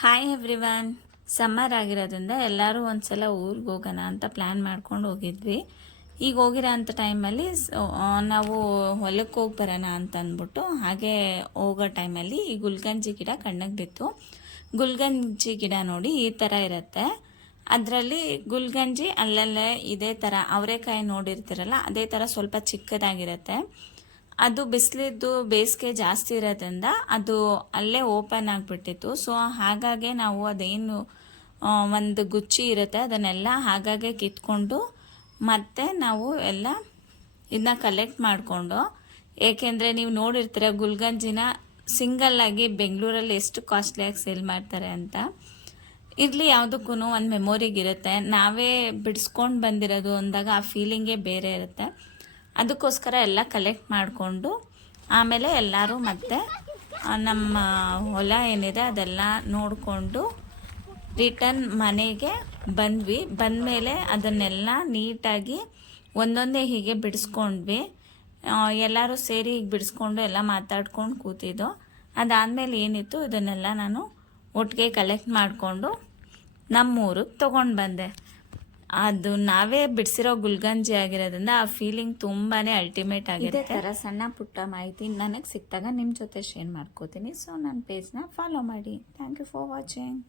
Hi everyone. Summer ಆಗಿರೋದ್ರಿಂದ ಎಲ್ಲರೂ ಒಂದ್ಸಲ ಊರಿಗೆ ಹೋಗೋಣ ಅಂತ ಪ್ಲ್ಯಾನ್ ಮಾಡ್ಕೊಂಡು ಹೋಗಿದ್ವಿ. ಈಗ ಹೋಗಿರೋ ಅಂಥ ಟೈಮಲ್ಲಿ ನಾವು ಹೊಲಕ್ಕೆ ಹೋಗಿ ಬರೋಣ ಅಂತ ಅಂದ್ಬಿಟ್ಟು ಹಾಗೆ ಹೋಗೋ ಟೈಮಲ್ಲಿ ಈ ಗುಲ್ಗಂಜಿ ಗಿಡ ಕಣ್ಣಿಗೆ ಬಿತ್ತು. ಗುಲ್ಗಂಜಿ ಗಿಡ ನೋಡಿ ಈ ಥರ ಇರುತ್ತೆ. ಅದರಲ್ಲಿ ಗುಲ್ಗಂಜಿ ಅಲ್ಲಲ್ಲೇ ಇದೇ ಥರ ಅವರೆಕಾಯಿ ನೋಡಿರ್ತೀರಲ್ಲ ಅದೇ ಥರ ಸ್ವಲ್ಪ ಚಿಕ್ಕದಾಗಿರುತ್ತೆ. ಅದು ಬಿಸಿಲಿದ್ದು ಬೇಸಿಗೆ ಜಾಸ್ತಿ ಇರೋದ್ರಿಂದ ಅದು ಅಲ್ಲೇ ಓಪನ್ ಆಗಿಬಿಟ್ಟಿತ್ತು. ಸೊ ಹಾಗಾಗಿ ನಾವು ಅದೇನು ಒಂದು ಗುಚ್ಚಿ ಇರುತ್ತೆ ಅದನ್ನೆಲ್ಲ ಹಾಗಾಗಿ ಕಿತ್ಕೊಂಡು ಮತ್ತೆ ನಾವು ಎಲ್ಲ ಇದನ್ನ ಕಲೆಕ್ಟ್ ಮಾಡಿಕೊಂಡು, ಏಕೆಂದರೆ ನೀವು ನೋಡಿರ್ತೀರ ಗುಲ್ಗಂಜಿನ ಸಿಂಗಲ್ಲಾಗಿ ಬೆಂಗಳೂರಲ್ಲಿ ಎಷ್ಟು ಕಾಸ್ಟ್ಲಿಯಾಗಿ ಸೇಲ್ ಮಾಡ್ತಾರೆ ಅಂತ. ಇರಲಿ, ಯಾವುದಕ್ಕೂ ಒಂದು ಮೆಮೊರಿಗಿರುತ್ತೆ. ನಾವೇ ಬಿಡಿಸ್ಕೊಂಡು ಬಂದಿರೋದು ಅಂದಾಗ ಆ ಫೀಲಿಂಗೇ ಬೇರೆ ಇರುತ್ತೆ. ಅದಕ್ಕೋಸ್ಕರ ಎಲ್ಲ ಕಲೆಕ್ಟ್ ಮಾಡಿಕೊಂಡು ಆಮೇಲೆ ಎಲ್ಲರೂ ಮತ್ತೆ ನಮ್ಮ ಹೊಲ ಏನಿದೆ ಅದೆಲ್ಲ ನೋಡಿಕೊಂಡು ರಿಟರ್ನ್ ಮನೆಗೆ ಬಂದ್ವಿ. ಬಂದಮೇಲೆ ಅದನ್ನೆಲ್ಲ ನೀಟಾಗಿ ಒಂದೊಂದೇ ಹೀಗೆ ಬಿಡಿಸ್ಕೊಂಡ್ವಿ. ಎಲ್ಲರೂ ಸೇರಿ ಹೀಗೆ ಬಿಡಿಸ್ಕೊಂಡು ಎಲ್ಲ ಮಾತಾಡ್ಕೊಂಡು ಕೂತಿದ್ದು. ಅದಾದಮೇಲೆ ಏನಿತ್ತು ಇದನ್ನೆಲ್ಲ ನಾನು ಒಟ್ಟಿಗೆ ಕಲೆಕ್ಟ್ ಮಾಡಿಕೊಂಡು ನಮ್ಮೂರಿಗೆ ತೊಗೊಂಡು ಬಂದೆ. ಅದು ನಾವೇ ಬಿಡಿಸಿರೋ ಗುಲ್ಗಂಜಿ ಆಗಿರೋದ್ರಿಂದ ಆ ಫೀಲಿಂಗ್ ತುಂಬಾ ಅಲ್ಟಿಮೇಟ್ ಆಗಿದೆ. ಇದೇ ಥರ ಸಣ್ಣ ಪುಟ್ಟ ಮಾಹಿತಿ ನನಗೆ ಸಿಕ್ತಾಗ ನಿಮ್ಮ ಜೊತೆ ಶೇರ್ ಮಾಡ್ಕೋತೀನಿ. ಸೊ ನನ್ನ ಪೇಜ್ನ ಫಾಲೋ ಮಾಡಿ. Thank you for watching.